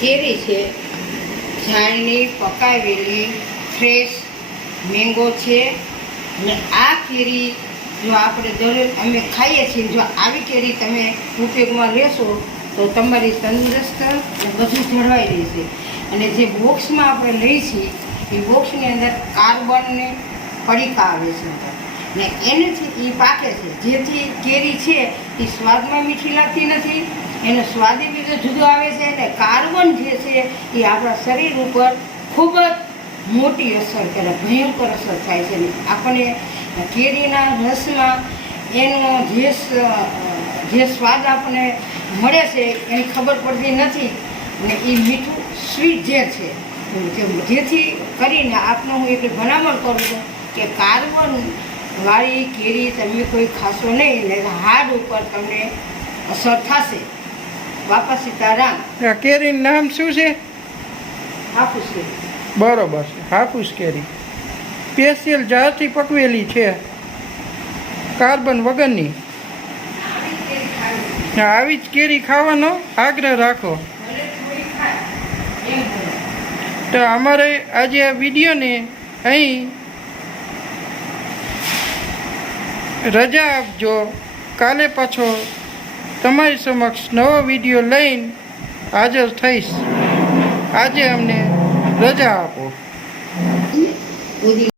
કેરી છે, ઝાડની પકાવેલી fresh mango છે અને આ કેરી જો આપણે દરરોજ અમે ખાઈએ છીએ, જો આવી કેરી તમે ઉપયોગમાં લેશો, તો તમારી તંદુરસ્ત અને બધું જળવાઈ રહેશે અને જે બોક્સમાં આપણે લઈએ છીએ, એ બોક્સની અંદર કાર્બનની પડીકા આવે છે. ને એનેથી એ પાકે છે. જેથી કેરી છે એ સ્વાદમાં મીઠી લાગતી નથી. એનો સ્વાદ બીજો જુદો આવે છે અને કાર્બન જે છે એ આપણા શરીર ઉપર ખૂબ જ મોટી અસર કરે, ભયંકર અસર થાય છે. આપણે કેરીના રસમાં એનો જે જે સ્વાદ આપણને મળે છે, એની ખબર પડતી નથી. અને એ મીઠું સ્વીટ જે છે જેથી કરીને આપને હું એટલે ભલામણ કરું છું કે કાર્બન વાળી કેરી તમે કોઈ ખાશો નહીં ને હાડ ઉપર તમને અસર થશે. બાપા સીતારામ. કેરીનું નામ શું છે? હાફૂસ કેરી. બરોબર છે હાફૂસ કેરી. સ્પેશિયલ જાતથી પકવેલી છે. કાર્બન વગરની. આવી જ કેરી ખાવાનો આગ્રહ રાખો. તો અમારે આજે આ વિડીયોને અહીં રજા આપજો. કાલે પાછો તમારી સમક્ષ નવો વીડિયો લઈને હાજર થઈશ. આજે અમને રજા આપો.